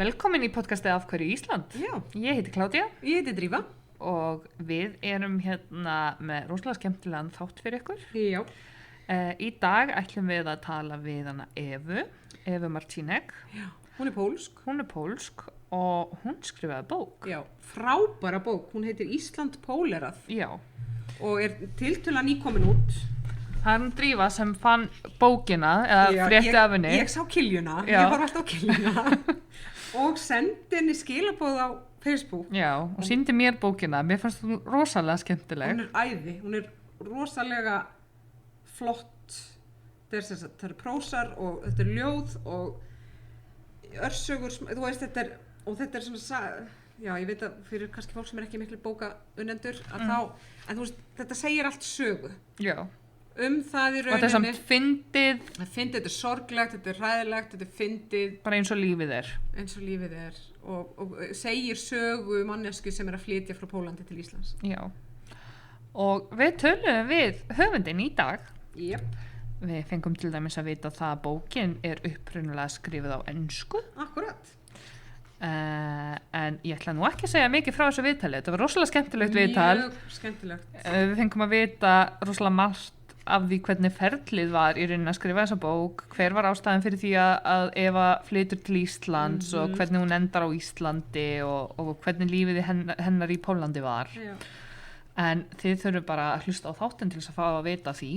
Velkomin í podcastið af hverju Ísland. Já. Ég heiti Kládía. Ég heiti Drífa. Og við erum hérna með rosalega skemmtilegan þátt fyrir ykkur. Já. Í dag ætlum við að tala við hana Ewa Marcinek. Já. Hún er pólsk. Hún er pólsk og hún skrifaði bók. Já. Frábæra bók. Hún heitir Ísland Pólerað. Já. Og er tiltölulega nýkomin út. Það er Drífa sem fann bókina eða frétti af henni. Ég sá kiljuna. Já. Ég var alltaf á kiljuna. Og sendi henni skilaboð á Facebook. Já, og sýndi mér bókina. Mér fannst hún rosalega skemmtileg. Hún er æði. Hún er rosalega flott. Það er prósar og þetta er ljóð og örsögur. Þú veist, þetta er svona, já, ég veit að fyrir kannski fólk sem er ekki miklu bókaunendur, að þá, en þú veist, þetta segir allt sögu. Já. Það í rauninni. Og þetta er samt fyndið. Þetta er sorglegt, þetta er hræðilegt, þetta er fyndið. Bara eins og lífið er. Eins og lífið er. Og segir sögu mannesku sem er að flytja frá Pólandi til Íslands. Já. Og við töluðum við höfundinn í dag. Jep. Við fengum til dæmis að vita það að bókin er upprunalega skrifuð á ensku. Akkurat. En ég ætla nú ekki að segja mikið frá þessu viðtali. Þetta var rosalega skemmtilegt viðtal. Mjög skemmtilegt. Við fengum að vita rosalega margt af því hvernig ferlið var í rauninni að skrifa þessa bók, hver var ástæðan fyrir því að Ewa flytur til Íslands og hvernig hún endar á Íslandi og hvernig lífið hennar í Pólandi var. Já. En þið þurfum bara að hlusta á þáttinn til þess að fá að vita því.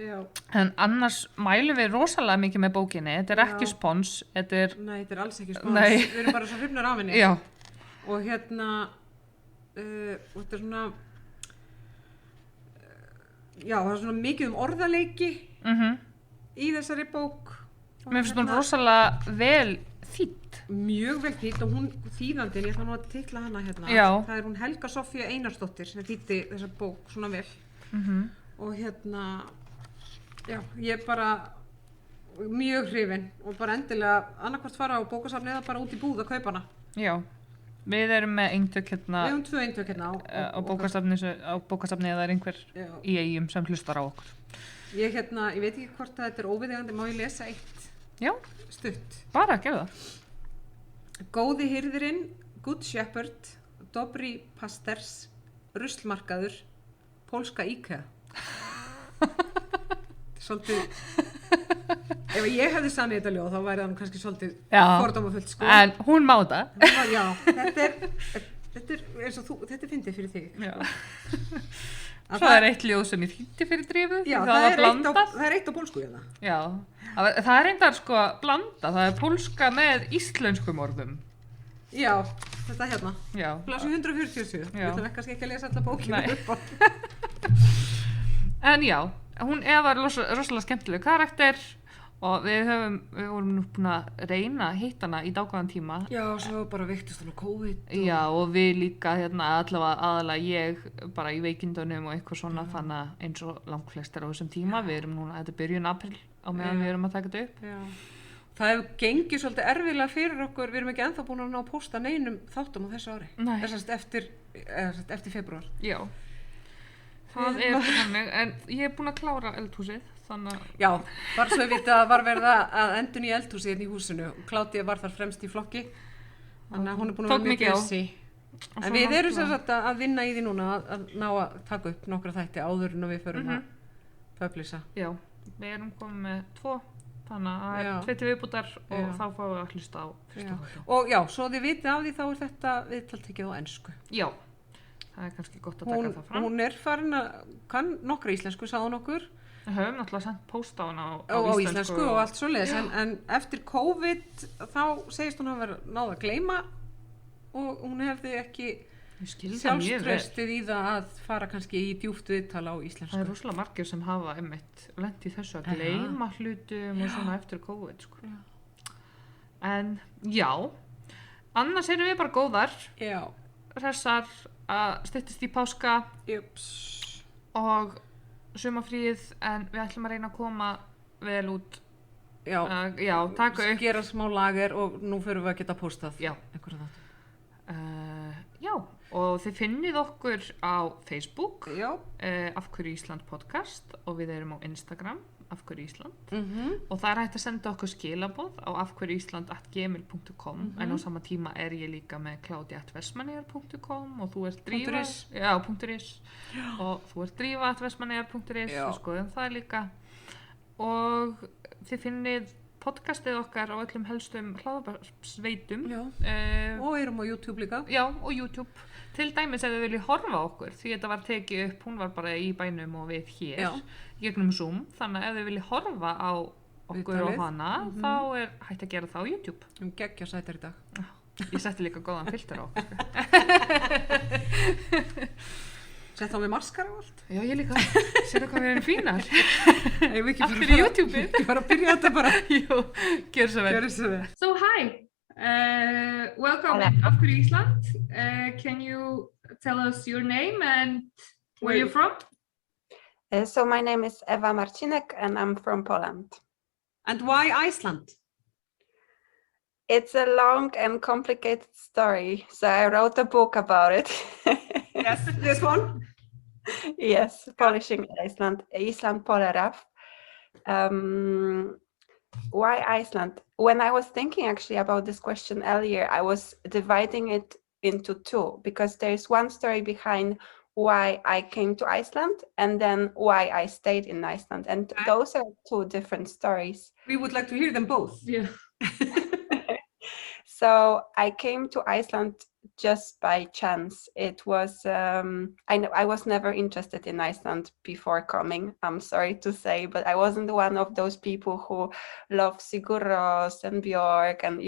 Já. En annars mælum við rosalega mikið með bókinni. Þetta er ekki spons. Nei, þetta er alls ekki spons. Nei. Við erum bara svo hrifnar af henni. Já. Og hérna, og þetta er svona, já, það er svona mikið orðaleiki í þessari bók. Mér finnst hún rosalega vel þýdd. Mjög vel þýdd og hún þýðandinn, ég ætla nú að titla hana hérna. Já. Það er hún Helga Sofía Einarsdóttir sem þýddi þessa bók svona vel. Og hérna, já, ég er bara mjög hrifin og bara endilega annarkvort fara á bókasafnið eða bara út í búð að kaupa hana. Já. Við erum með eintök hérna. Við höfum 2 eintök hérna á bókasafni eða er einhver í Eyjum sem hlustar á okkur. Ég veit ekki hvort þetta er óviðeigandi, má ég lesa eitt? Já. Stutt. Bara, gerðu það. Góði hirðirinn, Good Shepherd, Dobry Pasters, Ruslmarkaður, Pólska IKEA. Svolítið, ef ég hefði samið þetta ljóð þá væri það kannski svolítið fordómafullt sko. En hún má það. Já, þetta er eins og þetta er fyndið fyrir þig. Já. Svo er eitt ljóð sem ég þýddi fyrir Drífu. Já, það er eitt á pólsku hérna. Já, það er reyndar sko blanda, það er pólska með íslenskum orðum. Já, þetta hérna. Já. Blaðsíðu 147. Við ætlum kannski ekki að lesa alla bókina upp á. En já, hún var rosalega skemmtileg karakter og við vorum nú búin að reyna að hitta hana í dágóðan tíma. Já, svo bara veiktist hún á COVID. Já, og við líka allavega aðalega ég bara í veikindunum og eitthvað svona, þannig að eins og langflestir á þessum tíma, við erum núna, þetta er byrjun apríl á meðan við erum að taka þetta upp. Já. Það hefur gengið svolítið erfiðlega fyrir okkur, við erum ekki ennþá búin að ná að posta neinum þáttum á þessu ári. Nei. Eftir febrúar. Já. Það er þannig, en ég er búin að klára eldhúsið, þannig að... Já, bara svo ég viti að var verið að endun í eldhúsið hérna í húsinu og Kládía var þar fremst í flokki, þannig að hún er búin að vera mjög busy. En við erum sem sagt að vinna í því núna að ná að taka upp nokkra þætti áður en við förum að publisa. Já, við erum komið með 2, þannig að það er 2 til viðbútar og þá fáum við að hlusta á fyrstu. Og já, svo þið vitið af því þá er þetta viðtaltekið á ensku. Já. Það er kannski gott að taka það fram. Hún er farin að kann nokkra íslensku, sagði hún okkur. Við höfum náttúrulega sendt post á hana á íslensku og allt svoleiðis, en eftir COVID þá segist hún að vera náð að gleyma og hún hefði ekki sjálfstraustið í það að fara kannski í djúpt viðtal á íslensku. Það er rosalega margir sem hafa lent í þessu að gleyma hlutum og svona eftir COVID sko. En já, annars erum við bara góðar. Já. Hressar að styttist í páska. Jups. Og sumarfríið en við ætlum að reyna að koma vel út. Já, Já, taka upp. gera smá lager og nú fyrir við að geta postað. Já. Einhverja þáttur. Já, og þið finnið okkur á Facebook, Já. af hverju Ísland podcast, og við erum á Instagram, af hverju Ísland, Mhm. og það er hægt að senda okkur skilaboð á afhverjuisland@gmail.com, en á sama tíma er ég líka með claudia@vestmannaeyjar.com og þú ert Drífa, .is. já, .is, og þú ert Drífa@vestmannaeyjar.is, Já. við skoðum það líka, og þið finnið podcastið okkar á öllum helstum hlaðvarpsveitum. Já. Og erum á YouTube líka. Já, og YouTube. Til dæmis ef þið viljið horfa á okkur, því þetta var tekið upp, hún var bara í bænum og við hér, Já. gegnum Zoom, þannig að ef þið viljið horfa á okkur Viðtalið. og hana, þá er hægt að gera það á YouTube. Geggja sætar í dag. Ég setti líka góðan filter á okkur. Sett þá með maskara og allt. Já, ég líka. Sérðu hvað við erum fínar. Nei, við ekki Allt fyrir YouTube-ið. Ég var að byrja þetta bara. Jú, gjör svo vel. Gjörðu svo vel. So hi, welcome in Af hverju Ísland. Can you tell us your name and where you're from? So my name is Ewa Marcinek and I'm from Poland. And why Iceland? It's a long and complicated story, so I wrote a book about it. Yes, this one. Yes, Polishing Iceland, Ísland Pólerað. Why Iceland? When I was thinking actually about this question earlier, I was dividing it into two, because there's one story behind why I came to Iceland and then why I stayed in Iceland. And those are two different stories. We would like to hear them both. Yeah. So I came to Iceland just by chance. It was, I was never interested in Iceland before coming, I'm sorry to say, but I wasn't one of those people who love Sigur Rós and Björk and,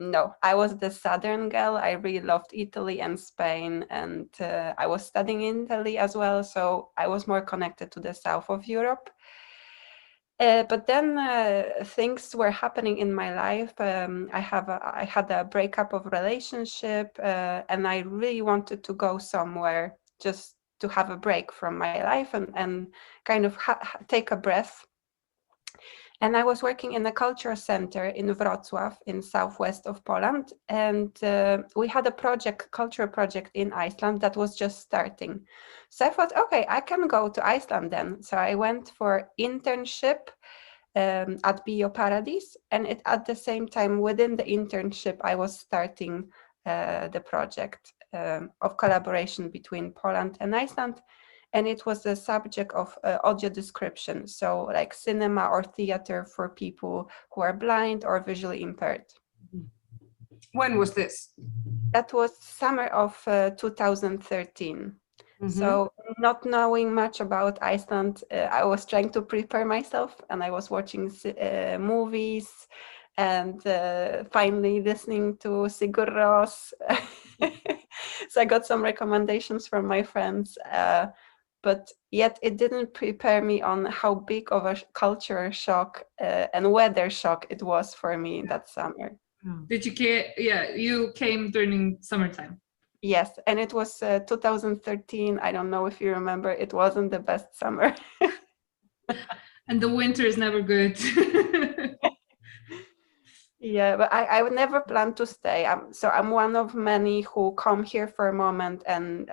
no, I was the southern girl. I really loved Italy and Spain, and I was studying in Italy as well, so I was more connected to the south of Europe. But then things were happening in my life. I had a breakup of relationship, and I really wanted to go somewhere just to have a break from my life and kind of take a breath. And I was working in a culture center in Wrocław in southwest of Poland, and we had a cultural project in Iceland that was just starting. So I thought, okay, I can go to Iceland then. So I went for internship at Bioparadís, and at the same time within the internship, I was starting the project of collaboration between Poland and Iceland. And it was the subject of audio description, so like cinema or theater for people who are blind or visually impaired. When was this? That was summer of 2013. So not knowing much about Iceland, I was trying to prepare myself, and I was watching movies and finally listening to Sigur Rós. So I got some recommendations from my friends. But yet it didn't prepare me on how big of a culture shock and weather shock it was for me that summer. Did you care? Yeah, you came during summertime. Yes, and it was 2013. I don't know if you remember, it wasn't the best summer. And the winter is never good. Yeah, but I would never plan to stay. So I'm one of many who come here for a moment and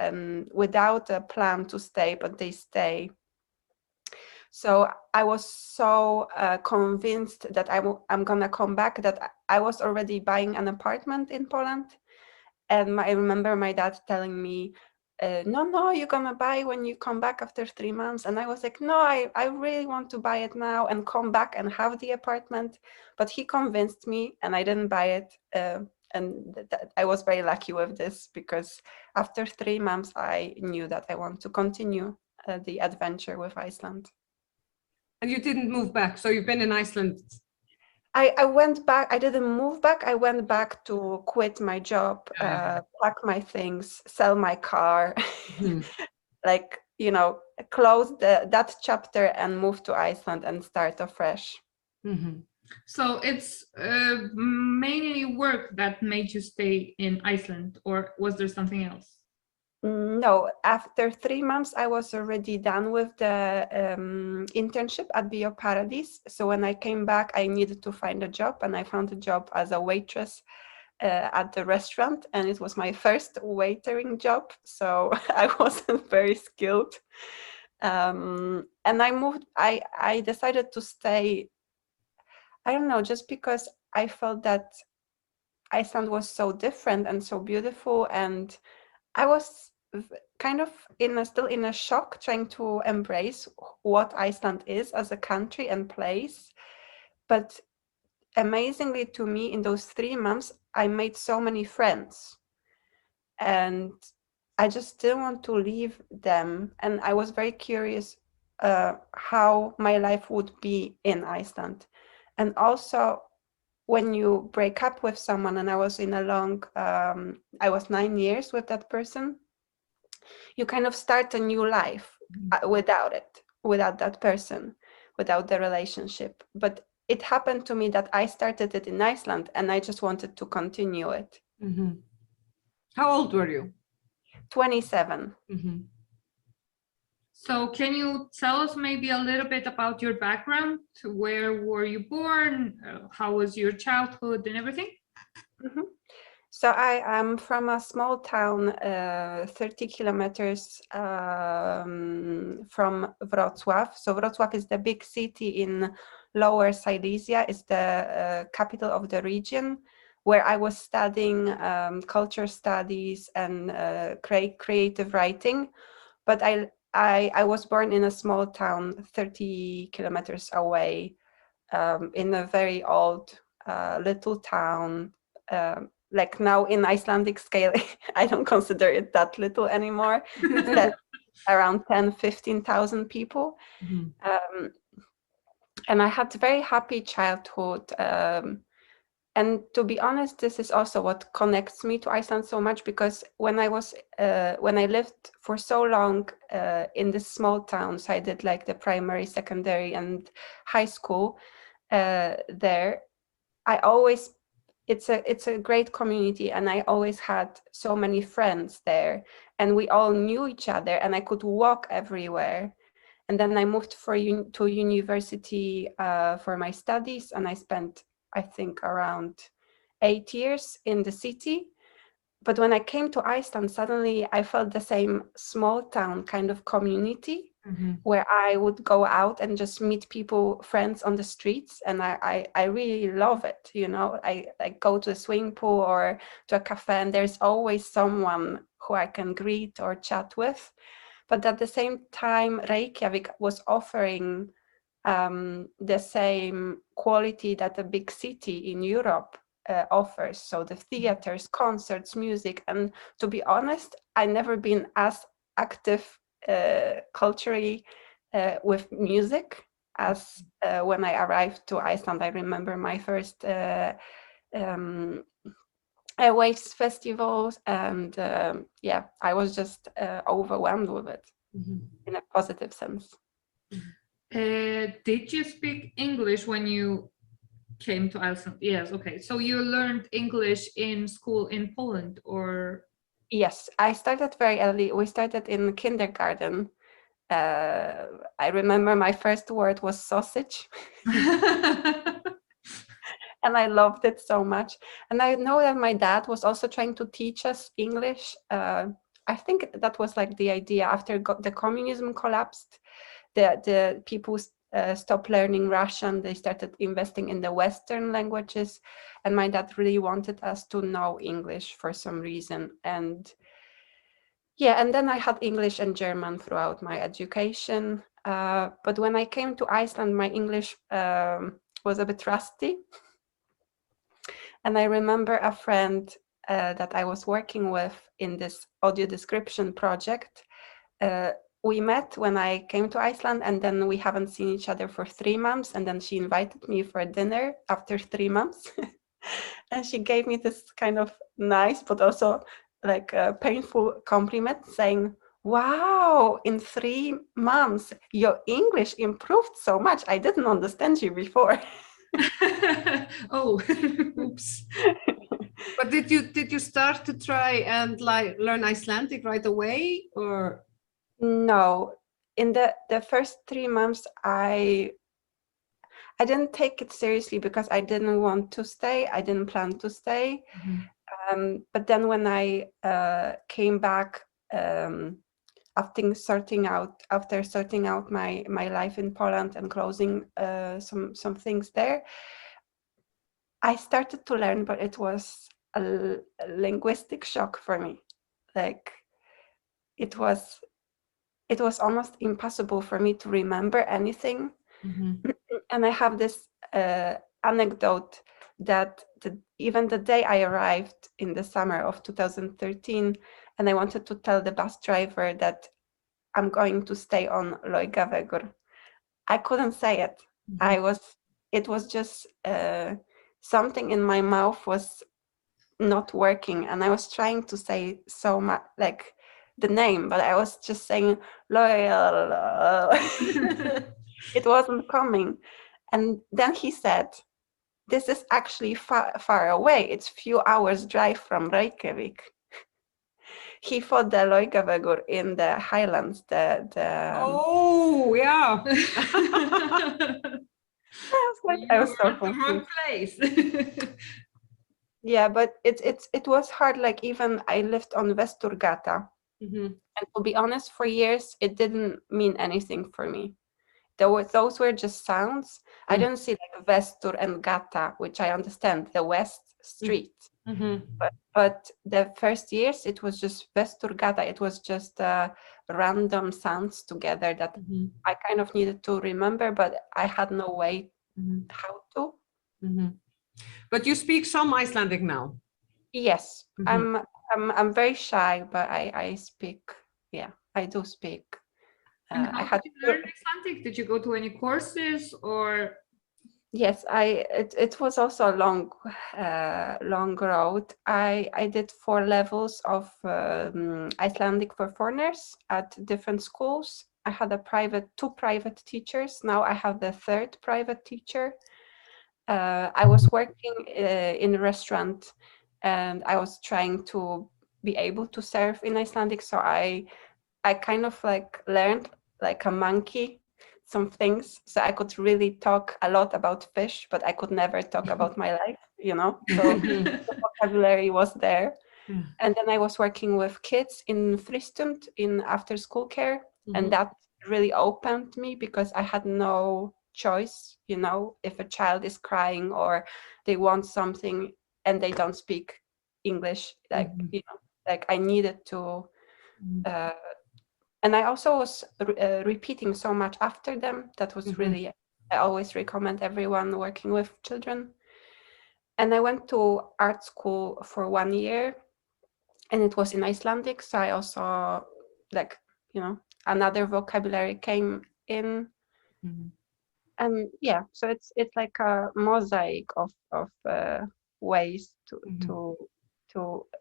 without a plan to stay, but they stay. So I was so convinced that I'm gonna come back that I was already buying an apartment in Poland. And I remember my dad telling me, no, you're gonna buy when you come back after 3 months. And I was like, no, I really want to buy it now and come back and have the apartment. But he convinced me and I didn't buy it. And I was very lucky with this, because after 3 months, I knew that I want to continue the adventure with Iceland. And you didn't move back, so you've been in Iceland. I went back. I didn't move back. I went back to quit my job, pack my things, sell my car, like, close that chapter and move to Iceland and start afresh. So it's mainly work that made you stay in Iceland, or was there something else? No, after 3 months, I was already done with the internship at Bioparadis. So when I came back, I needed to find a job, and I found a job as a waitress at the restaurant, and it was my first waitering job. So I wasn't very skilled. And I moved, I decided to stay, I don't know, just because I felt that Iceland was so different and so beautiful, and I was kind of still in a shock, trying to embrace what Iceland is as a country and place. But amazingly to me, in those 3 months, I made so many friends, and I just didn't want to leave them. And I was very curious how my life would be in Iceland. And also, when you break up with someone, and I was in a long, I was 9 years with that person, you kind of start a new life without that person, without the relationship. But it happened to me that I started it in Iceland, and I just wanted to continue it. Mm-hmm. How old were you? 27. Mm-hmm. So can you tell us maybe a little bit about your background? Where were you born? How was your childhood and everything? Mm-hmm. So I am from a small town, 30 kilometers from Wrocław. So Wrocław is the big city in Lower Silesia. It's the capital of the region, where I was studying culture studies and creative writing. But I was born in a small town, 30 kilometers away, in a very old little town. Like now in Icelandic scale, I don't consider it that little anymore. That's around 10,000-15,000 people. Mm-hmm. And I had a very happy childhood. And to be honest, this is also what connects me to Iceland so much, because when I lived for so long in this small town, so I did like the primary, secondary, and high school there. It's a great community, and I always had so many friends there, and we all knew each other, and I could walk everywhere. And then I moved to university for my studies, and I spent, I think, around 8 years in the city. But when I came to Iceland, suddenly I felt the same small town kind of community, Mm-hmm. where I would go out and just meet people, friends on the streets. And I really love it. You know, I go to a swimming pool or to a cafe, and there's always someone who I can greet or chat with. But at the same time, Reykjavik was offering the same quality that a big city in Europe offers. So the theaters, concerts, music. And to be honest, I've never been as active culturally with music as when I arrived to Iceland. I remember my first waves festivals, and I was just overwhelmed with it. Mm-hmm. In a positive sense. Did you speak English when you came to Iceland? Yes, okay. So you learned English in school in Poland, or? Yes, I started very early. We started in kindergarten. I remember my first word was sausage. And I loved it so much. And I know that my dad was also trying to teach us English. I think that was like the idea after the communism collapsed. The people stopped learning Russian. They started investing in the Western languages. And my dad really wanted us to know English for some reason. And and then I had English and German throughout my education. But when I came to Iceland, my English was a bit rusty. And I remember a friend that I was working with in this audio description project. We met when I came to Iceland, and then we haven't seen each other for 3 months. And then she invited me for dinner after 3 months. And she gave me this kind of nice, but also like a painful compliment, saying, "Wow, in 3 months, your English improved so much. I didn't understand you before." Oh, oops. But did you start to try and like learn Icelandic right away, or? No, in the first 3 months, I didn't take it seriously because I didn't want to stay. I didn't plan to stay. But then when I came back after sorting out my life in Poland and closing some things there, I started to learn, but it was a linguistic shock for me. Like it was almost impossible for me to remember anything. And I have this anecdote that even the day I arrived in the summer of 2013, and I wanted to tell the bus driver that I'm going to stay on Laugavegur, I couldn't say it. It was just something in my mouth was not working, and I was trying to say so much like the name, but I was just saying loyal. It wasn't coming. And then he said, this is actually far away. It's few hours drive from Reykjavik. He fought the Laugavegur in the highlands. Oh, yeah. I was so You were at the wrong confused. place. Yeah, but it was hard. Like even I lived on Vesturgata, and to be honest, for years it didn't mean anything for me. Those were just sounds. I didn't see like Vestur and Gata, which I understand, the West Street. But the first years it was just Vestur Gata. It was just random sounds together that I kind of needed to remember, but I had no way how to. But you speak some Icelandic now. Yes, I'm very shy, but I speak. Yeah, I do speak. And how did you learn Icelandic? Did you go to any courses or? Yes, it was also a long road. I did 4 levels of Icelandic for foreigners at different schools. I had 2 private teachers. Now I have the 3rd private teacher. I was working in a restaurant, and I was trying to be able to serve in Icelandic. So I kind of like learned like a monkey some things, so I could really talk a lot about fish, but I could never talk about my life, so the vocabulary was there. And then I was working with kids in fyrstu, in after school care, and that really opened me because I had no choice. If a child is crying or they want something and they don't speak English, like like I needed to and I also was repeating so much after them. That was really, I always recommend everyone working with children. And I went to art school for 1 year, and it was in Icelandic. So I also, like, another vocabulary came in. And yeah, so it's like a mosaic of ways to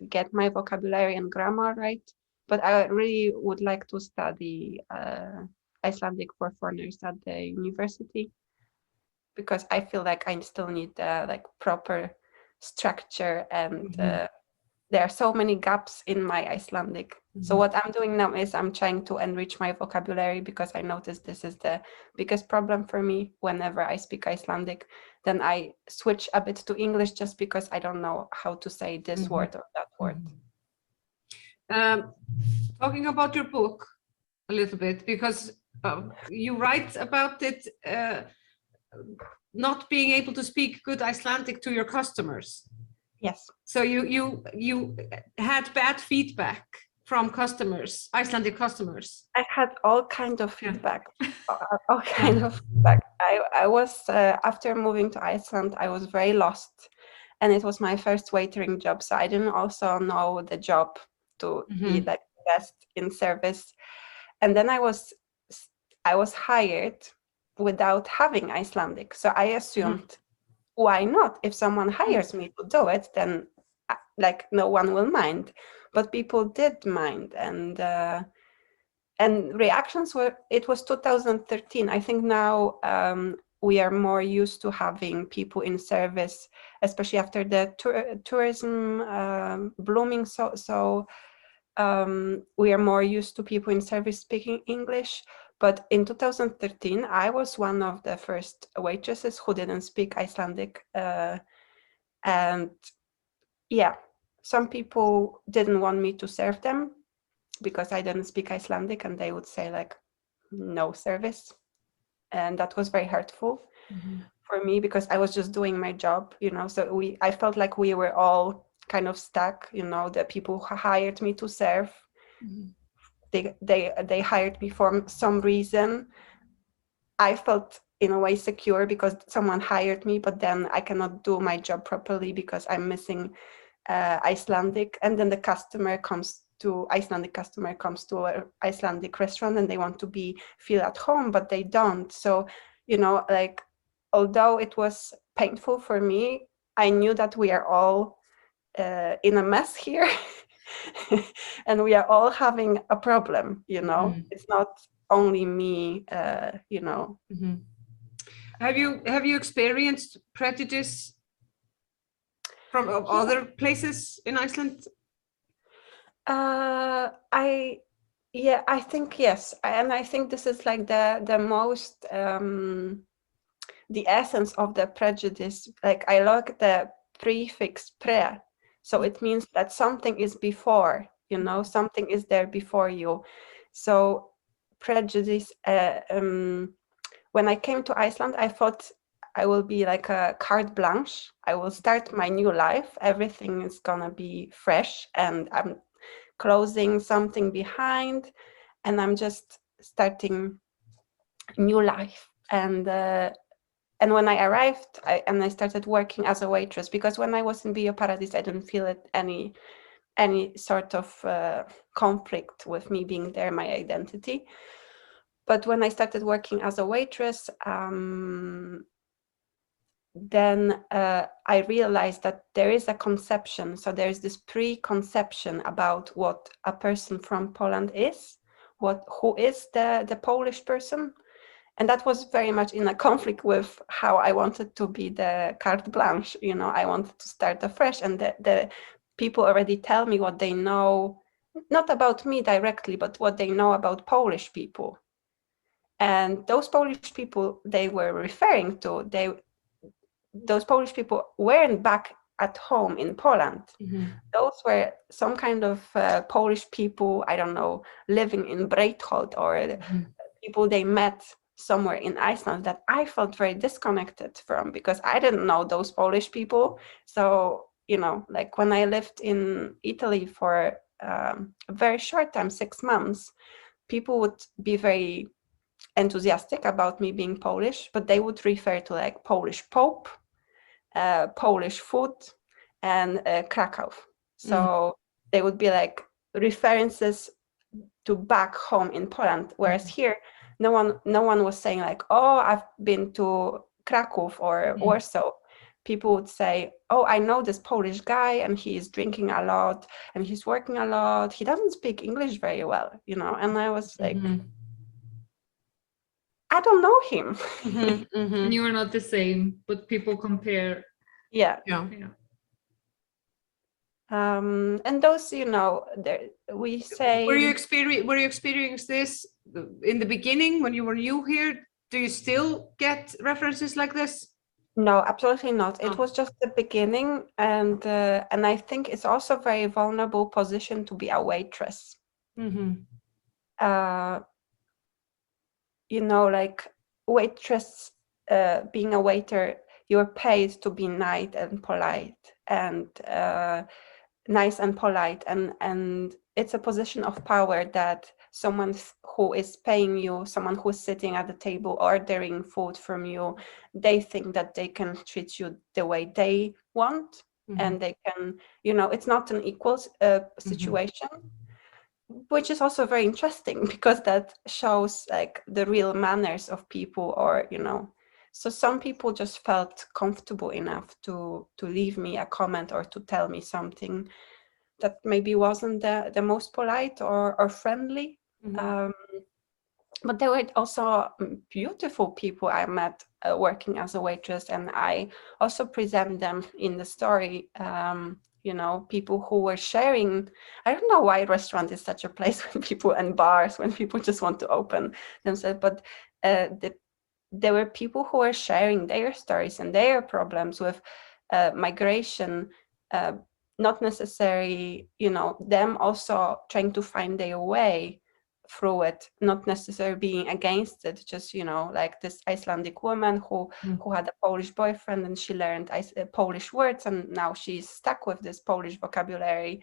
get my vocabulary and grammar right. But I really would like to study Icelandic for foreigners at the university, because I feel like I still need like proper structure, and there are so many gaps in my Icelandic. So what I'm doing now is I'm trying to enrich my vocabulary, because I noticed this is the biggest problem for me whenever I speak Icelandic. Then I switch a bit to English just because I don't know how to say this word or that word. Talking about your book a little bit, because you write about it not being able to speak good Icelandic to your customers. Yes. So you had bad feedback from customers, Icelandic customers. I had all kind of feedback. All kind of feedback. I was after moving to Iceland, I was very lost, and it was my first waitering job, so I didn't also know the job to be like best in service. And then I was hired without having Icelandic, so I assumed, why not? If someone hires me to do it, then like no one will mind. But people did mind, and reactions were. It was 2013. I think now we are more used to having people in service especially after the tourism blooming. We are more used to people in service speaking English. But in 2013, I was one of the first waitresses who didn't speak Icelandic. And yeah, some people didn't want me to serve them because I didn't speak Icelandic, and they would say like, no service. And that was very hurtful for me because I was just doing my job, you know. So I felt like we were all kind of stuck, you know. The people who hired me to serve, they hired me for some reason. I felt in a way secure because someone hired me, but then I cannot do my job properly because I'm missing Icelandic. And then the Icelandic customer comes to an Icelandic restaurant and they want to feel at home, but they don't. So, you know, like, although it was painful for me, I knew that we are all in a mess here and we are all having a problem, you know. It's not only me, you know. Have you experienced prejudice from other places in Iceland? I think yes, and I think this is like the most the essence of the prejudice. Like, I like the prefix pre, so it means that something is before, you know, something is there before you. So prejudice. When I came to Iceland, I thought I will be like a carte blanche. I will start my new life. Everything is gonna be fresh, and I'm closing something behind, and I'm just starting new life. And when I arrived, I started working as a waitress, because when I was in Bíóparadís, I didn't feel it any sort of conflict with me being there, my identity. But when I started working as a waitress, then I realized that there is a conception. So there is this preconception about what a person from Poland is, who is the Polish person. And that was very much in a conflict with how I wanted to be the carte blanche. You know, I wanted to start afresh, and the people already tell me what they know, not about me directly, but what they know about Polish people. And those Polish people they were referring to, those Polish people weren't back at home in Poland. Those were some kind of Polish people, I don't know, living in Breitholt, or people they met somewhere in Iceland that I felt very disconnected from, because I didn't know those Polish people. So, you know, like when I lived in Italy for a very short time, 6 months, people would be very enthusiastic about me being Polish, but they would refer to like Polish Pope, Polish food, and Krakow. So they would be like references to back home in Poland, whereas here no one was saying like, oh, I've been to Krakow or Warsaw. People would say, oh, I know this Polish guy and he's drinking a lot and he's working a lot. He doesn't speak English very well, you know. And I was like, I don't know him. And you are not the same, but people compare. Yeah. Yeah. And those, you know, we say. Were you experiencing this in the beginning when you were new here? Do you still get references like this? No, absolutely not. It Oh. was just the beginning, and I think it's also a very vulnerable position to be a waitress. You know, like waitress, being a waiter, you're paid to be nice and polite, and and it's a position of power that someone who is paying you, someone who's sitting at the table ordering food from you, they think that they can treat you the way they want, and they can, you know, it's not an equal situation, which is also very interesting because that shows like the real manners of people, or, you know. So some people just felt comfortable enough to leave me a comment or to tell me something that maybe wasn't the most polite or friendly. but there were also beautiful people I met working as a waitress, and I also present them in the story. People who were sharing. I don't know why restaurant is such a place when people, and bars when people just want to open themselves, but there were people who were sharing their stories and their problems with migration, not necessarily, them also trying to find their way through it, not necessarily being against it, just, like this Icelandic woman who had a Polish boyfriend, and she learned Polish words, and now she's stuck with this Polish vocabulary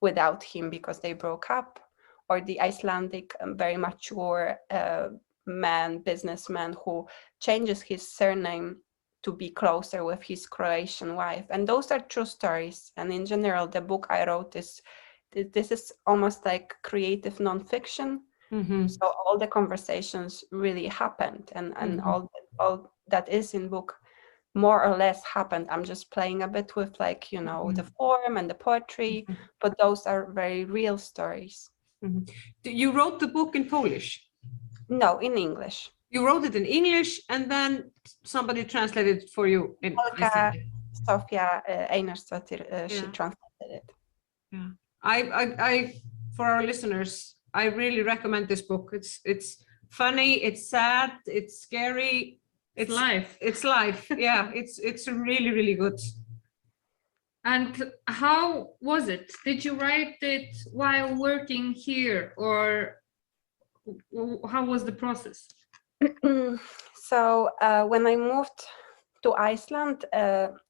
without him because they broke up. Or the Icelandic very mature businessman who changes his surname to be closer with his Croatian wife. And those are true stories. And in general, the book I wrote this is almost like creative nonfiction. So all the conversations really happened, and all that is in book more or less happened. I'm just playing a bit with, like, the form and the poetry, but those are very real stories. You wrote the book in Polish? No, in English. You wrote it in English, and then somebody translated it for you in Icelandic. Sofia Einarsdóttir, she translated it. Yeah, I for our listeners, I really recommend this book. It's funny, it's sad, it's scary. It's life. It's life. Yeah, it's really, really good. And how was it? Did you write it while working here, or how was the process? So when I moved to Iceland,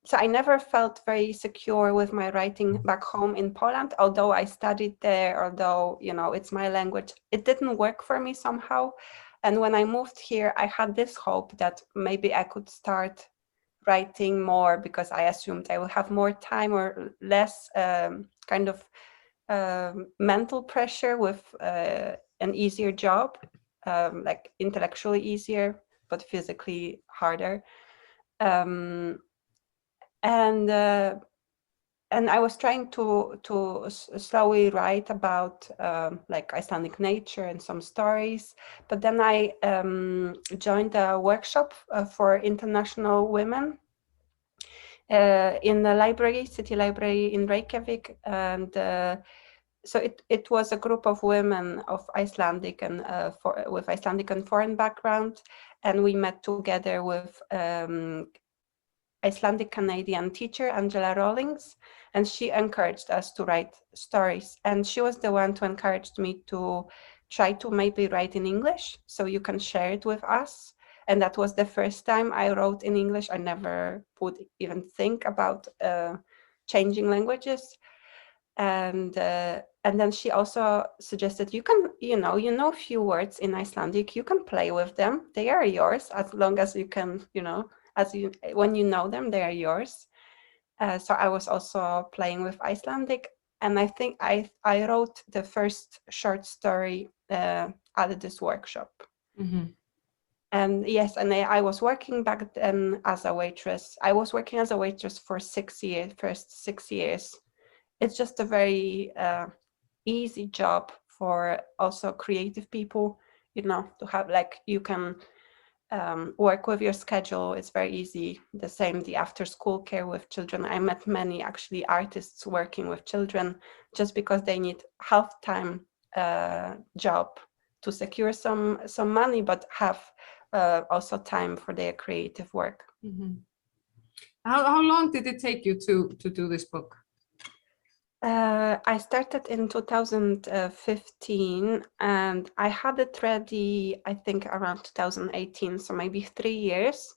so I never felt very secure with my writing back home in Poland, although I studied there, although, it's my language. It didn't work for me somehow. And when I moved here, I had this hope that maybe I could start writing more, because I assumed I would have more time or less kind of mental pressure with an easier job, like intellectually easier, but physically harder. And I was trying to slowly write about like Icelandic nature and some stories. But then I joined a workshop for international women in the library, city library in Reykjavik. And so it was a group of women of Icelandic and with Icelandic and foreign background. And we met together with Icelandic Canadian teacher Angela Rawlings, and she encouraged us to write stories. And she was the one to encourage me to try to maybe write in English so you can share it with us. And that was the first time I wrote in English. I never would even think about changing languages. And then she also suggested you can, you know a few words in Icelandic, you can play with them. They are yours as long as you can, when you know them, they are yours. So I was also playing with Icelandic, and I think I wrote the first short story at this workshop. And yes, and I was working back then as a waitress. I was working as a waitress for 6 years, first 6 years. It's just a very easy job for also creative people, to have, like, you can work with your schedule. It's very easy. The same, the after school care with children. I met many actually artists working with children just because they need half-time job to secure some money, but have also time for their creative work. How long did it take you to do this book? I started in 2015, and I had it ready, I think, around 2018, so maybe 3 years.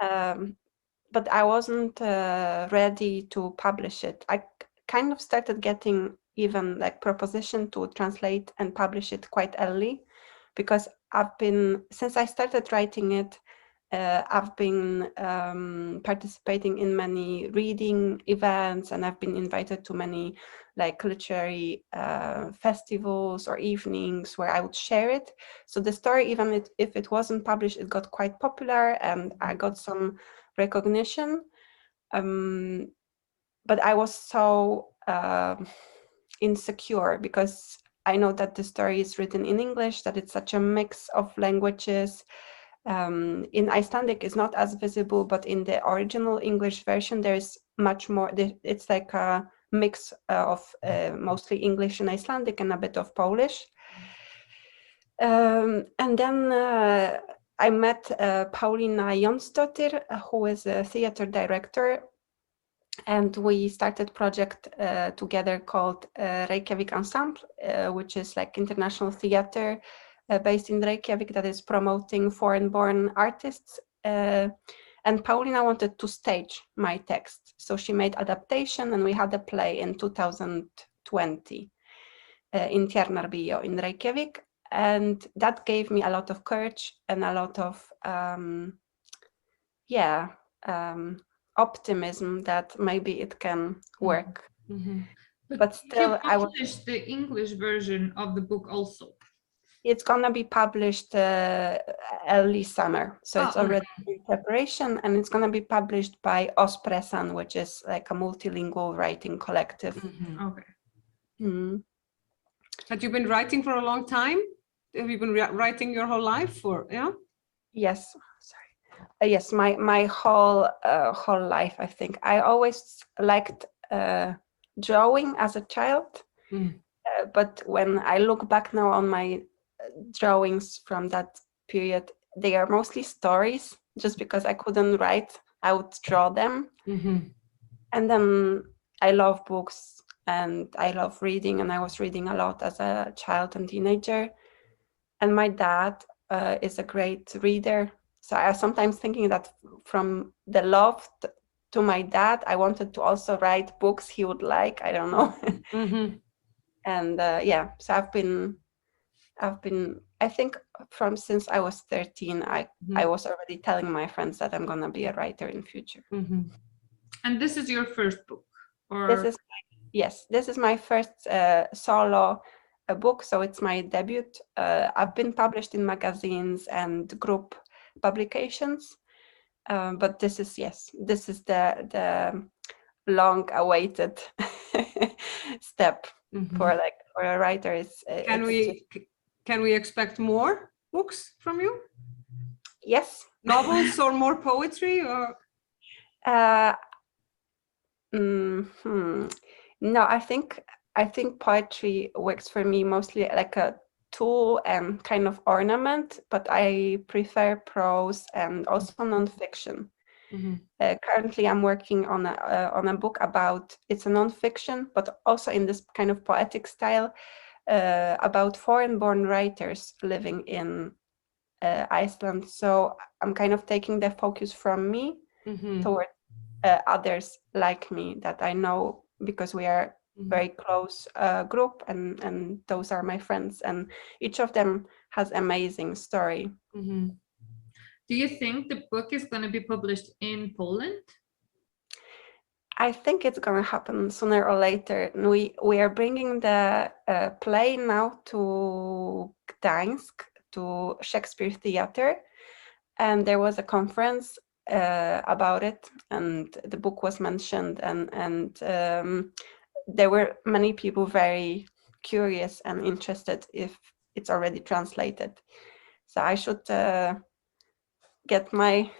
But I wasn't ready to publish it. I kind of started getting even like proposition to translate and publish it quite early, because since I started writing it, I've been participating in many reading events, and I've been invited to many like literary festivals or evenings where I would share it. So the story, even if it wasn't published, it got quite popular, and I got some recognition. But I was so insecure because I know that the story is written in English, that it's such a mix of languages. In Icelandic is not as visible, but in the original English version, there's much more. It's like a mix of mostly English and Icelandic and a bit of Polish. And then I met Paulina Jónsdóttir, who is a theater director, and we started project together called Reykjavik Ensemble, which is like international theater based in Reykjavik that is promoting foreign-born artists. And Paulina wanted to stage my text, so she made adaptation, and we had a play in 2020 in Tjarnarbíó in Reykjavik, and that gave me a lot of courage and a lot of optimism that maybe it can work. But still, you published the English version of the book also. It's gonna be published early summer, so it's already in preparation, and it's gonna be published by Ospressan, which is like a multilingual writing collective. Okay. Had you been writing for a long time? Have you been writing your whole life, or yeah? Yes, sorry. Yes, my whole life. I think I always liked drawing as a child, but when I look back now on my drawings from that period, they are mostly stories. Just because I couldn't write, I would draw them. And then I love books and I love reading, and I was reading a lot as a child and teenager. And my dad is a great reader, so I was sometimes thinking that from the love to my dad, I wanted to also write books he would like. I don't know. And so I've been I think from since I was 13, I was already telling my friends that I'm gonna be a writer in future. And this is your first book, or this is my first solo book, so it's my debut. I've been published in magazines and group publications, but this is the long-awaited step for a writer. Can we expect more books from you? Yes. Novels or more poetry, or? No, I think poetry works for me mostly like a tool and kind of ornament, but I prefer prose and also nonfiction. Currently, I'm working on a book about, it's a nonfiction, but also in this kind of poetic style, about foreign-born writers living in Iceland. So I'm kind of taking the focus from me toward others like me that I know, because we are very close group, and those are my friends, and each of them has amazing story. Do you think the book is going to be published in Poland? I think it's going to happen sooner or later. We are bringing the play now to Gdańsk, to Shakespeare Theatre, and there was a conference about it, and the book was mentioned, and there were many people very curious and interested if it's already translated. So I should get my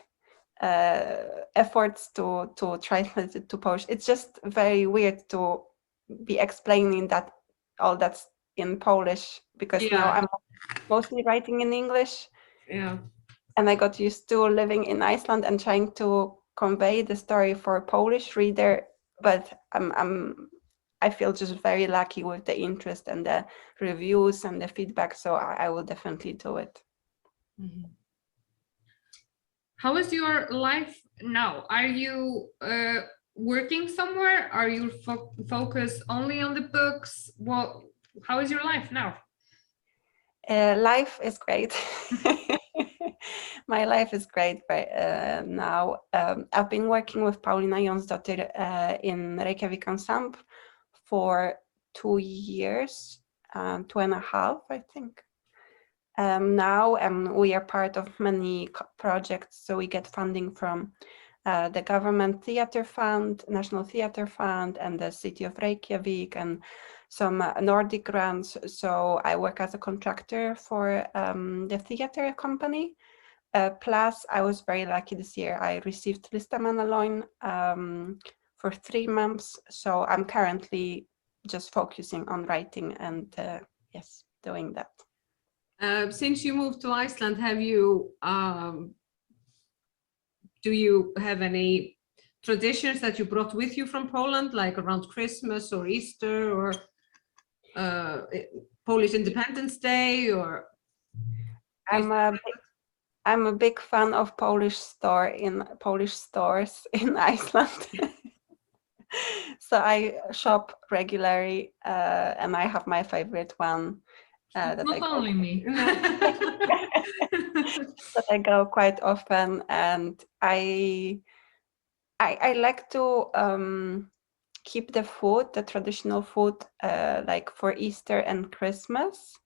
efforts to translate it to Polish. It's just very weird to be explaining that all that's in Polish, because now I'm mostly writing in English. And I got used to living in Iceland and trying to convey the story for a Polish reader, but I feel just very lucky with the interest and the reviews and the feedback, so I will definitely do it. How is your life now? Are you working somewhere? Are you focused only on the books? How is your life now? Life is great. My life is great right now. I've been working with Paulina Jónsdóttir in Reykjavik Ensemble for 2 years, 2.5, I think. Now we are part of many projects, so we get funding from the government theater fund, National Theater Fund, and the city of Reykjavik, and some Nordic grants. So I work as a contractor for the theater company. Plus, I was very lucky this year. I received listamannalaun for 3 months. So I'm currently just focusing on writing and yes, doing that. Since you moved to Iceland, have you do you have any traditions that you brought with you from Poland, like around Christmas or Easter or Polish Independence Day, or? I'm a big fan of Polish stores in Iceland. So I shop regularly, and I have my favorite one that Not only me. that I go quite often, and I like to keep the food, the traditional food, like for Easter and Christmas.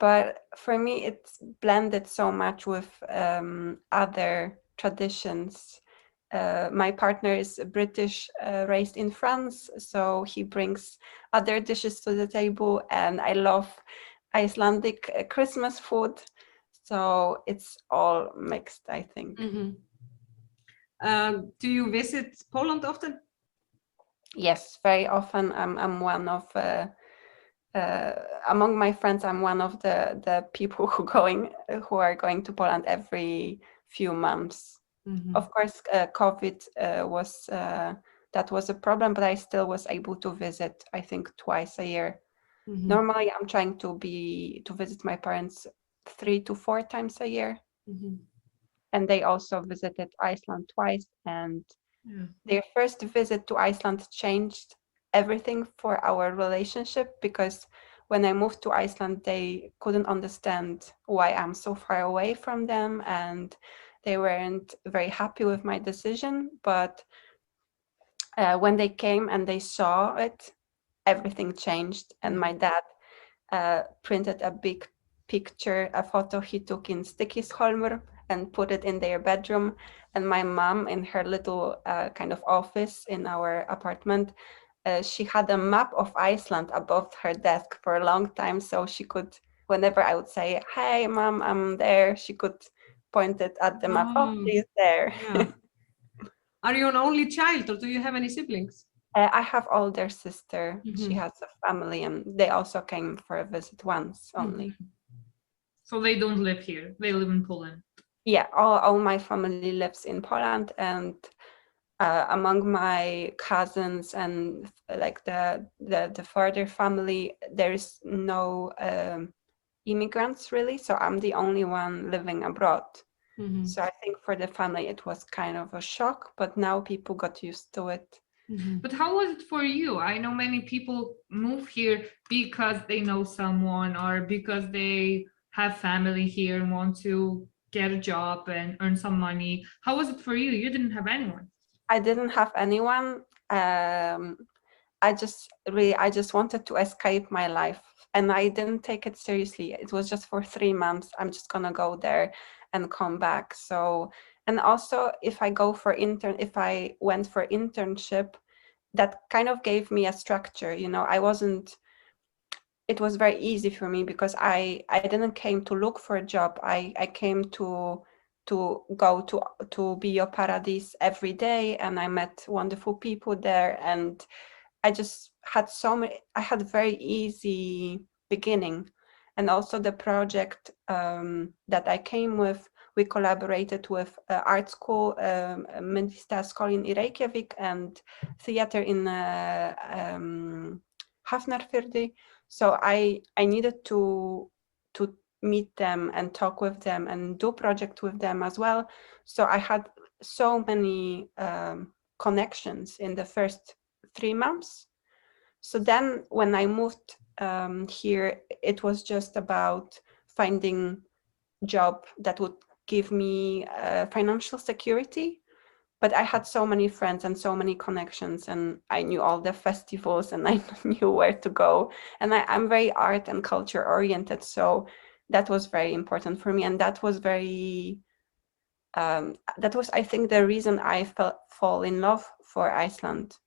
But for me, it's blended so much with other traditions. My partner is British, raised in France, so he brings other dishes to the table, and I love Icelandic Christmas food. So it's all mixed, I think. Do you visit Poland often? Yes, very often. I'm one of among my friends. I'm one of the people who are going to Poland every few months. Of course, COVID was that was a problem, but I still was able to visit, I think, twice a year. Normally, I'm trying to visit my parents 3 to 4 times a year. And they also visited Iceland twice, and their first visit to Iceland changed everything for our relationship, because when I moved to Iceland, they couldn't understand why I'm so far away from them, and they weren't very happy with my decision. But when they came and they saw it, everything changed. And my dad printed a big picture, a photo he took in Stykkishólmur, and put it in their bedroom. And my mom, in her little kind of office in our apartment, she had a map of Iceland above her desk for a long time, so she could, whenever I would say, "Hey, mom, I'm there," she could point it at the map. Oh, she's there. Yeah. Are you an only child, or do you have any siblings? I have older sister. She has a family, and they also came for a visit once only. So they don't live here. They live in Poland. Yeah, all my family lives in Poland, and among my cousins and like the further family, there is no immigrants really. So I'm the only one living abroad. So I think for the family it was kind of a shock, but now people got used to it. But how was it for you? I know many people move here because they know someone or because they have family here and want to get a job and earn some money. How was it for you? You didn't have anyone. I didn't have anyone. I just wanted to escape my life, and I didn't take it seriously. It was just for 3 months. I'm just gonna go there and come back. So, and also if I went for internship, that kind of gave me a structure. It was very easy for me because I didn't came to look for a job. I came to go to Paradise every day, and I met wonderful people there, and I just had I had a very easy beginning. And also the project that I came with, we collaborated with art school, Myndlistaskólinn í Reykjavík, and theater in Hafnarfirði. So I needed to meet them and talk with them and do project with them as well. So I had so many connections in the first 3 months. So then when I moved here, it was just about finding job that would give me financial security. But I had so many friends and so many connections, and I knew all the festivals, and I knew where to go. And I'm very art and culture oriented, so that was very important for me. And that was I think, the reason I fall in love for Iceland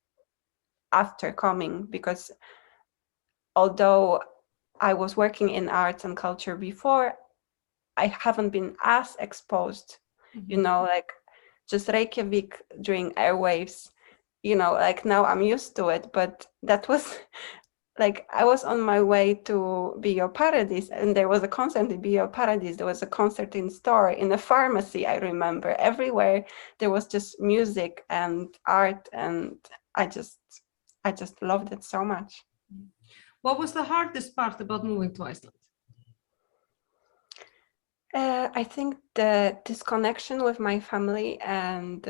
after coming, because although I was working in arts and culture before, I haven't been as exposed, you know, like just Reykjavik during airwaves, you know, like now I'm used to it, but that was like I was on my way to Be Your Paradise, and there was a concert in Be Your Paradise. There was a concert in store, in a pharmacy, I remember. Everywhere there was just music and art, and I just loved it so much. What was the hardest part about moving to Iceland? I think the disconnection with my family, and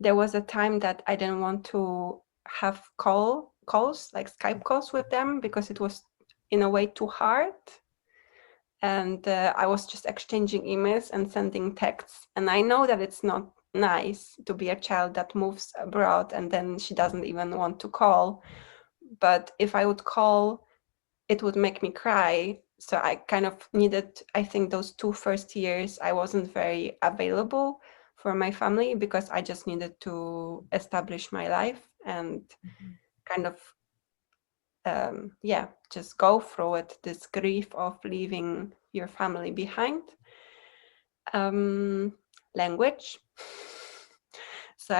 there was a time that I didn't want to have calls, like Skype calls with them, because it was in a way too hard. And I was just exchanging emails and sending texts. And I know that it's not nice to be a child that moves abroad and then she doesn't even want to call. But if I would call, it would make me cry. So I kind of needed, I think those 2 first years, I wasn't very available for my family because I just needed to establish my life and kind of, just go through it, this grief of leaving your family behind. Language. So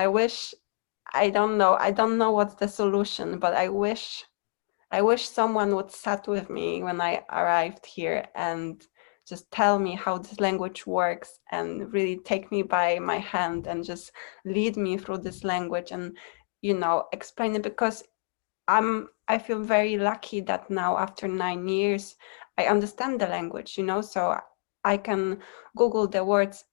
I don't know what's the solution, but I wish someone would sat with me when I arrived here and just tell me how this language works and really take me by my hand and just lead me through this language and, you know, explain it, because I feel very lucky that now after 9 years, I understand the language, you know, so I can Google the words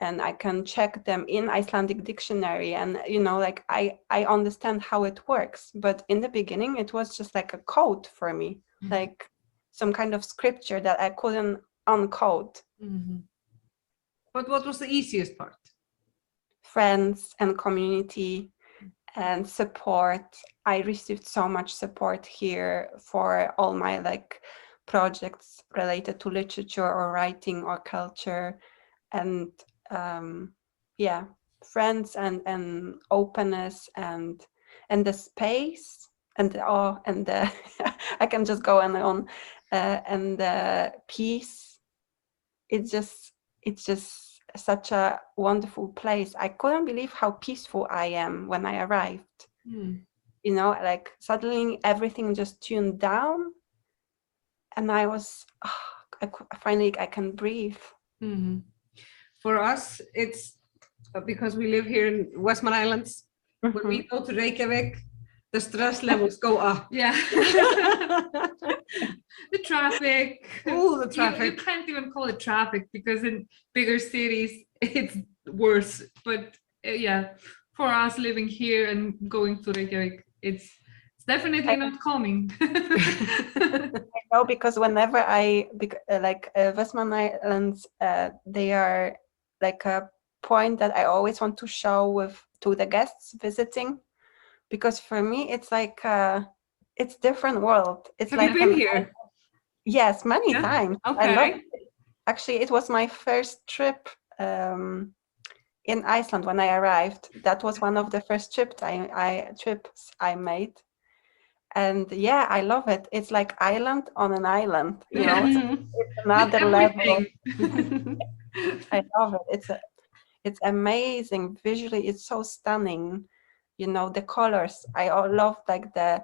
and I can check them in Icelandic dictionary, and you know, like I understand how it works. But in the beginning, it was just like a code for me, like some kind of scripture that I couldn't uncode. But what was the easiest part? Friends and community and support. I received so much support here for all my like projects related to literature or writing or culture, and friends and openness and the space and the I can just go on, and the peace. It's just such a wonderful place. I couldn't believe how peaceful I am when I arrived. You know, like suddenly everything just tuned down, and I was finally I can breathe. For us, it's because we live here in Westman Islands. When we go to Reykjavik, the stress levels go up. Yeah. The traffic. Oh, the traffic. You can't even call it traffic because in bigger cities it's worse. But yeah, for us living here and going to Reykjavik, it's definitely not calming. I know, because whenever Westman Islands, they are like a point that I always want to show to the guests visiting, because for me it's like it's different world. It's Have like you been here? Yes, many times. Okay. I love it. Actually, it was my first trip in Iceland when I arrived. That was one of the first trips I made. And yeah, I love it. It's like island on an island, you know. It's another level. I love it. It's amazing. Visually, it's so stunning. You know, the colors. I love like the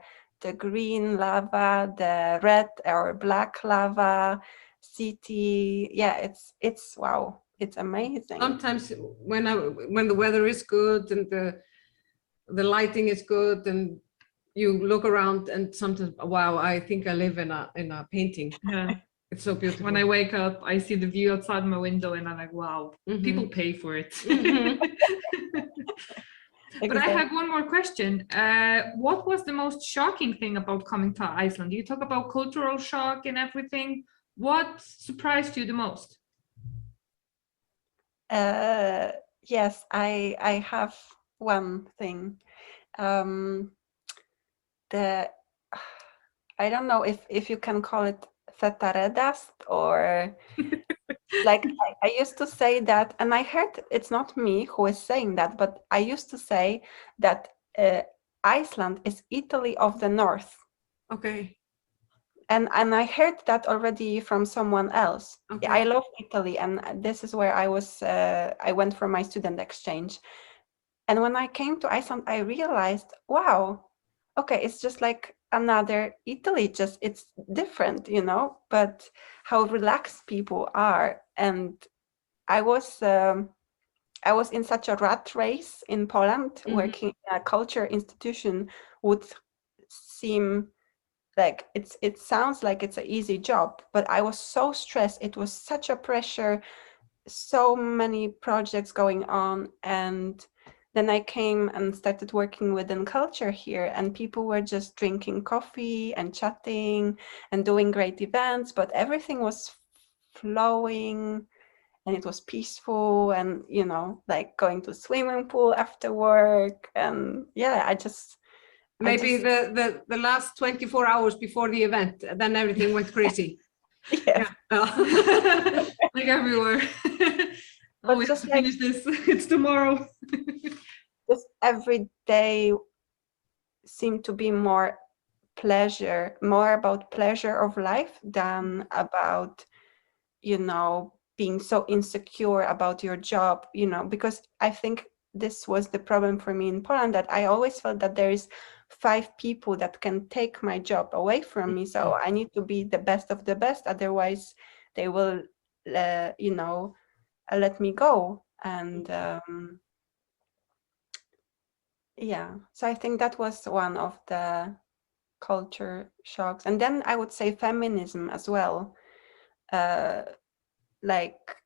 green lava, the red or black lava city. Yeah, it's wow. It's amazing. Sometimes when the weather is good and the lighting is good and you look around and sometimes, wow, I think I live in a painting. Yeah. It's so beautiful. When I wake up, I see the view outside my window and I'm like, wow, people pay for it. But I had one more question. What was the most shocking thing about coming to Iceland? You talk about cultural shock and everything. What surprised you the most? Yes, I have one thing. I don't know if you can call it þetaredast, or like I used to say that, and I heard it's not me who is saying that, but I used to say that Iceland is Italy of the North. Okay. And I heard that already from someone else. Okay. I love Italy, and this is where I went for my student exchange. And when I came to Iceland, I realized, wow, okay, it's just like another Italy, just it's different, you know, but how relaxed people are. And I was in such a rat race in Poland. Working in a culture institution would seem like it sounds like it's an easy job, but I was so stressed. It was such a pressure, so many projects going on. And then I came and started working within culture here, and people were just drinking coffee and chatting and doing great events, but everything was flowing and it was peaceful, and you know, like going to swimming pool after work. And yeah, Maybe the last 24 hours before the event, then everything went crazy. yes. Yeah. Like everywhere. But We have just to like finish this. It's tomorrow. just every day seemed to be more about pleasure of life than about, you know, being so insecure about your job, you know, because I think this was the problem for me in Poland, that I always felt that there is 5 people that can take my job away from me. So I need to be the best of the best, otherwise they will, you know, let me go. And yeah, so I think that was one of the culture shocks. And then I would say feminism as well. Like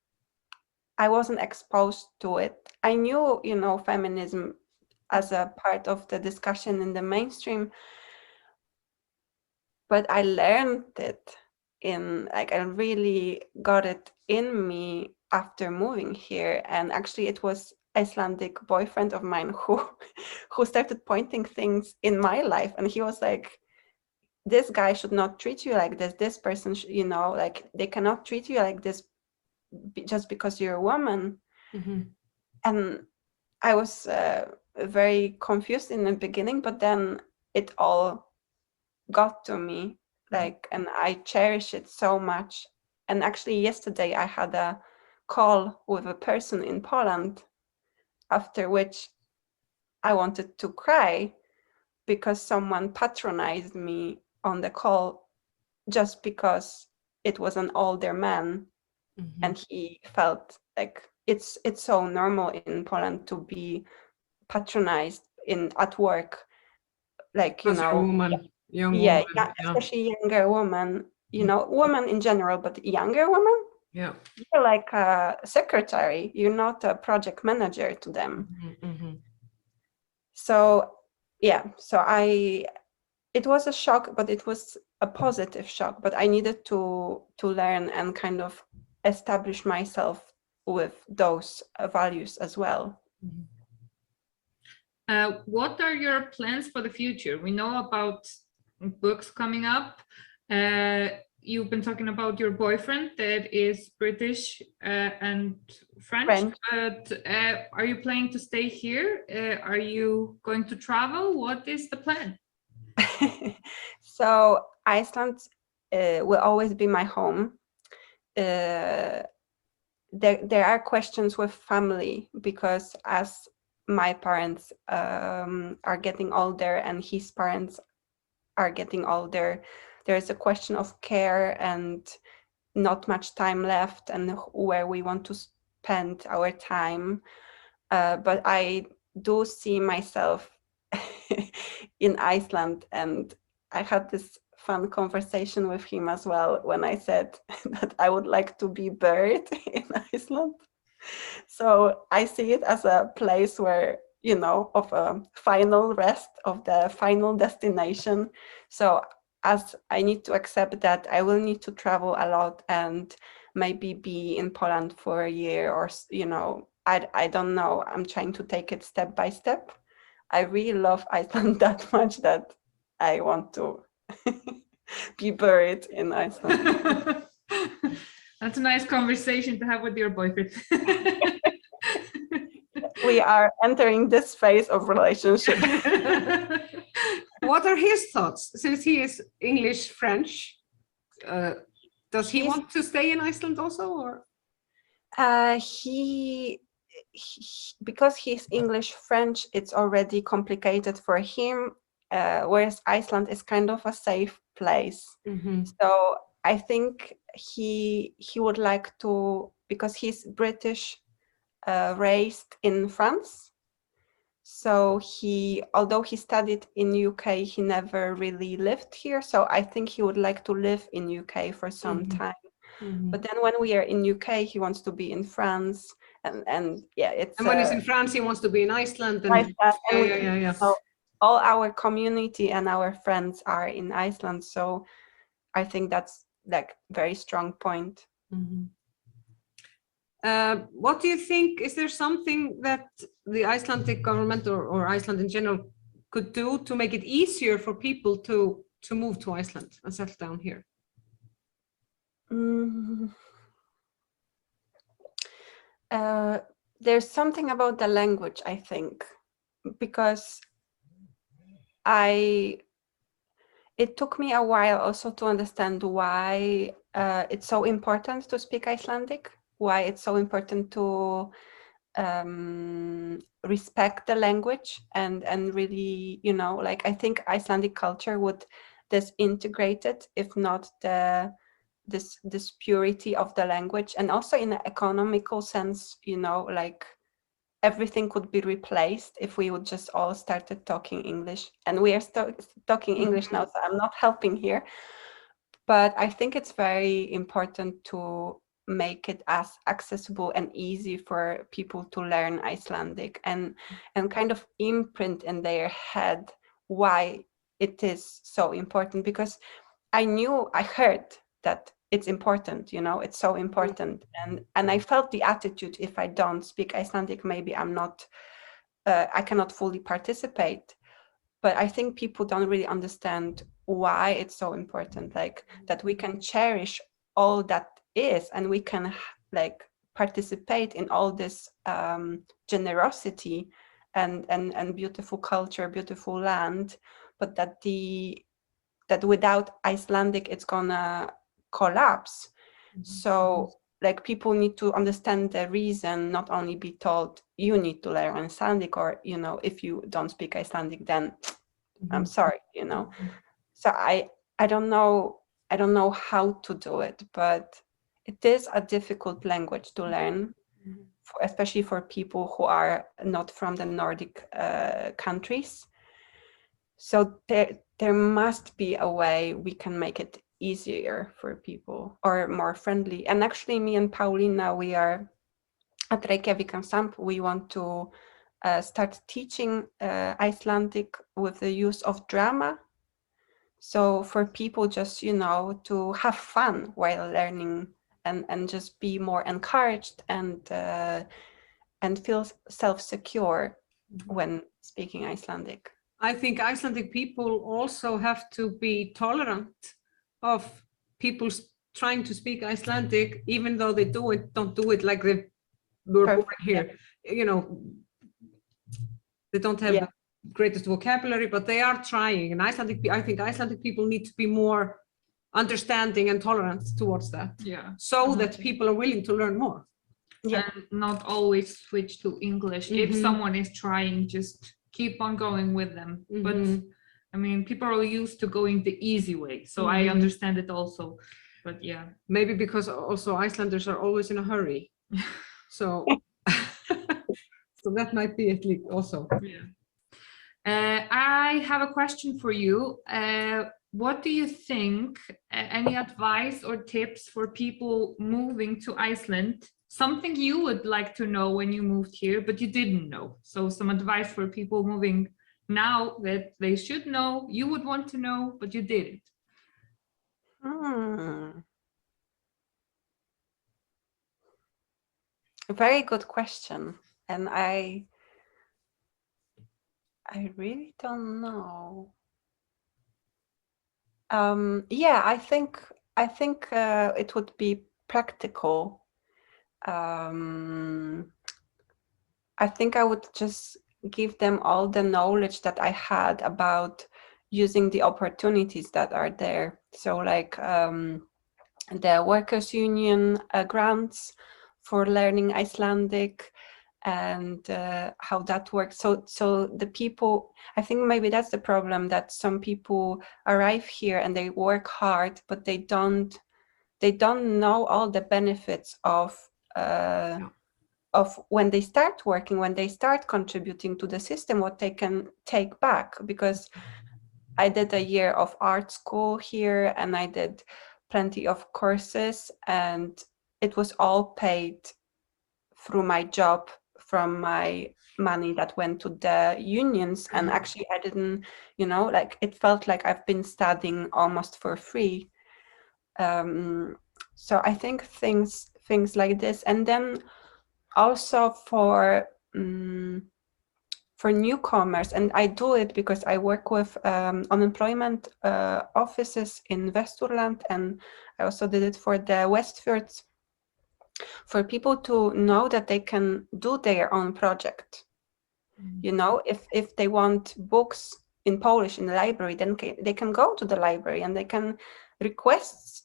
I wasn't exposed to it. I knew, you know, feminism as a part of the discussion in the mainstream, but I learned it I really got it in me after moving here. And actually it was Icelandic boyfriend of mine who who started pointing things in my life, and he was like, this guy should not treat you like this person you know, like they cannot treat you like this just because you're a woman. And I was very confused in the beginning, but then it all got to me, like, and I cherish it so much. And actually yesterday I had a call with a person in Poland, after which I wanted to cry because someone patronized me on the call just because it was an older man. And he felt like it's so normal in Poland to be patronized at work, like, you As a know, woman, young yeah, woman. Yeah. especially younger women, you know, women in general, but younger women, Yeah. you're like a secretary, you're not a project manager to them. So yeah, so it was a shock, but it was a positive shock. But I needed to learn and kind of establish myself with those values as well. What are your plans for the future? We know about books coming up. You've been talking about your boyfriend that is British and French. But are you planning to stay here? Are you going to travel? What is the plan? So Iceland will always be my home. There are questions with family, because as my parents are getting older and his parents are getting older, there's a question of care and not much time left, and where we want to spend our time. But I do see myself in Iceland, and I had this fun conversation with him as well when I said that I would like to be buried in Iceland. So I see it as a place where, you know, of a final rest, of the final destination. So as I need to accept that I will need to travel a lot and maybe be in Poland for a year, or, you know, I don't know. I'm trying to take it step by step. I really love Iceland that much that I want to be buried in Iceland. That's a nice conversation to have with your boyfriend. We are entering this phase of relationship. what are his thoughts since he is English French? Does he want to stay in Iceland also, or? Because he's English French, it's already complicated for him, whereas Iceland is kind of a safe place. So I think he would like to, because he's British, raised in France. So although he studied in UK, he never really lived here. So I think he would like to live in UK for some time. But then when we are in UK, he wants to be in France, and yeah, it's. And when he's in France, he wants to be in Iceland. And Iceland, yeah. So all our community and our friends are in Iceland. So I think that's like very strong point. What do you think? Is there something that the Icelandic government or Iceland in general could do to make it easier for people to move to Iceland and settle down here? There's something about the language, I think, because it took me a while also to understand why it's so important to speak Icelandic, why it's so important to respect the language and really, like I think Icelandic culture would disintegrate it if not this purity of the language, and also in an economical sense, like everything could be replaced if we would just all started talking English, and we are talking English now, so I'm not helping here, but I think it's very important to make it as accessible and easy for people to learn Icelandic and kind of imprint in their head why it is so important, because I heard that it's important, it's so important, and I felt the attitude, if I don't speak Icelandic, maybe I'm not I cannot fully participate. But I think people don't really understand why it's so important, like that we can cherish all that is, and we can like participate in all this generosity and beautiful culture, beautiful land, but that without Icelandic it's gonna collapse. So like people need to understand the reason, not only be told you need to learn Icelandic, or if you don't speak Icelandic, then I'm sorry, So I don't know how to do it, but it is a difficult language to learn, especially for people who are not from the Nordic countries. So there must be a way we can make it easier for people, or more friendly. And actually, me and Paulina, we are at Reykjavik Ensemble. We want to start teaching Icelandic with the use of drama. So for people just, to have fun while learning and just be more encouraged and feel self-secure when speaking Icelandic. I think Icelandic people also have to be tolerant of people trying to speak Icelandic, even though they don't do it like they were born here. Yeah. They don't have the greatest vocabulary, but they are trying. And I think Icelandic people need to be more understanding and tolerant towards that. Yeah. So that people are willing to learn more. Yeah. And not always switch to English. If someone is trying, just keep on going with them. But I mean, people are used to going the easy way, so I understand it also. But yeah, maybe because also Icelanders are always in a hurry, so so that might be it also. Yeah. I have a question for you. What do you think? Any advice or tips for people moving to Iceland? Something you would like to know when you moved here, but you didn't know. So some advice for people moving now that they should know, you would want to know, but you didn't. Very good question. And I really don't know. Yeah, I think it would be practical. I think I would just give them all the knowledge that I had about, using the opportunities that are there. So like the workers' union grants for learning Icelandic, and how that works. So the people, I think maybe that's the problem, that some people arrive here and they work hard, but they don't know all the benefits of when they start working, when they start contributing to the system, what they can take back. Because I did a year of art school here, and I did plenty of courses, and it was all paid through my job from my money that went to the unions. And actually I didn't, like, it felt like I've been studying almost for free. So I think things like this. And then also for newcomers, and I do it because I work with unemployment offices in Vesturland, and I also did it for the Westfjords, for people to know that they can do their own project. If they want books in Polish in the library, then they can go to the library and they can request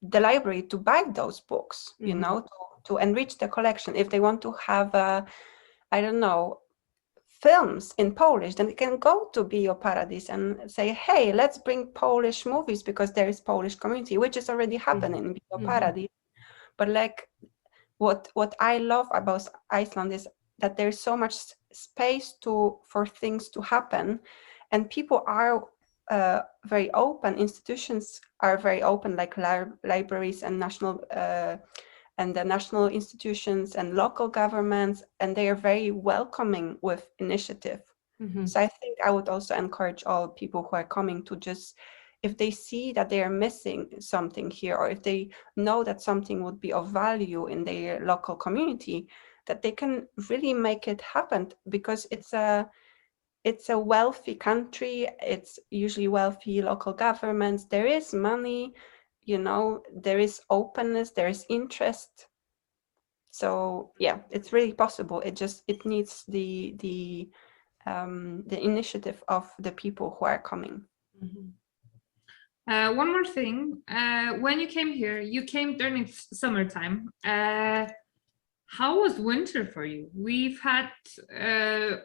the library to buy those books, to enrich the collection. If they want to have, I don't know, films in Polish, then they can go to Bioparadis and say, hey, let's bring Polish movies, because there is Polish community, which is already happening in Bioparadis. But like, what I love about Iceland is that there's so much space for things to happen, and people are very open. Institutions are very open, like libraries and the national institutions and local governments, and they are very welcoming with initiative. So I think I would also encourage all people who are coming to just, if they see that they are missing something here, or if they know that something would be of value in their local community, that they can really make it happen, because it's a wealthy country. It's usually wealthy local governments. There is money, there is openness, there is interest. So yeah, it's really possible. It needs the initiative of the people who are coming. One more thing. When you came here, you came during summertime. How was winter for you? We've had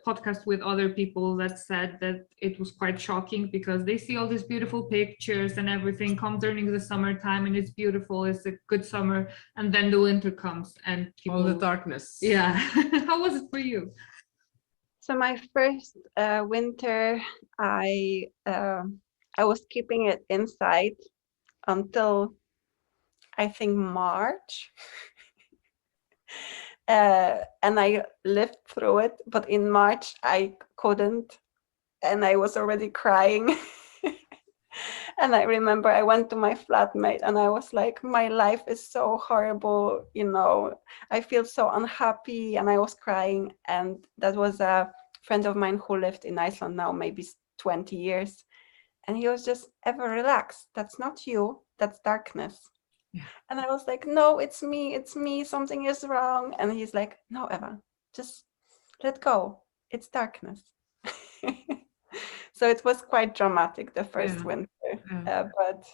podcasts with other people that said that it was quite shocking, because they see all these beautiful pictures and everything come during the summertime, and it's beautiful, it's a good summer, and then the winter comes and people... all the darkness. Yeah. How was it for you? So my first winter, I was keeping it inside until I think March. And I lived through it, but in March I couldn't, and I was already crying. And I remember I went to my flatmate and I was like, my life is so horrible, I feel so unhappy, and I was crying. And that was a friend of mine who lived in Iceland now maybe 20 years. And he was just, Eva, relax, that's not you, that's darkness. Yeah. And I was like, no, it's me, something is wrong. And he's like, no, Eva, just let go, it's darkness. So it was quite dramatic the first winter. But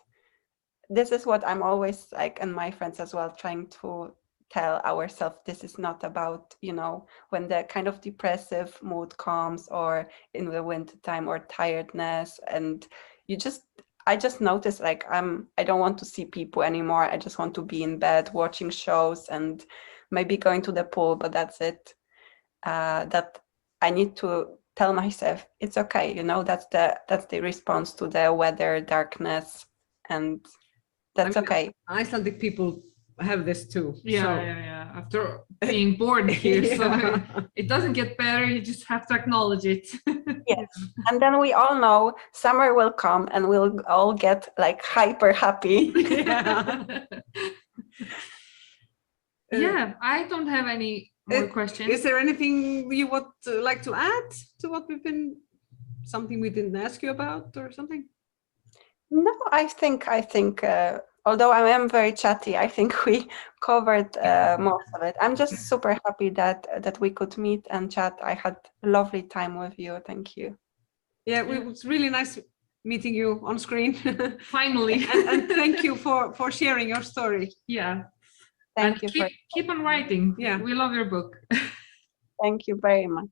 this is what I'm always like, and my friends as well, trying to tell ourselves, this is not about, when the kind of depressive mood comes, or in the winter time, or tiredness, and I just noticed, like, I don't want to see people anymore. I just want to be in bed watching shows and maybe going to the pool, but that's it. That I need to tell myself it's okay, that's the response to the weather, darkness, and that's okay. Icelandic people have this too. Yeah. After being born here, so it doesn't get better. You just have to acknowledge it. Yes, and then we all know summer will come, and we'll all get like hyper happy. Yeah, I don't have any more questions. Is there anything you would like to add to what something we didn't ask you about, or something? No, I think although I am very chatty, I think we covered most of it. I'm just super happy that we could meet and chat. I had a lovely time with you. Thank you. Yeah, it was really nice meeting you on screen. Finally. and thank you for sharing your story. Yeah. Thank And you. keep on writing. Yeah. We love your book. Thank you very much.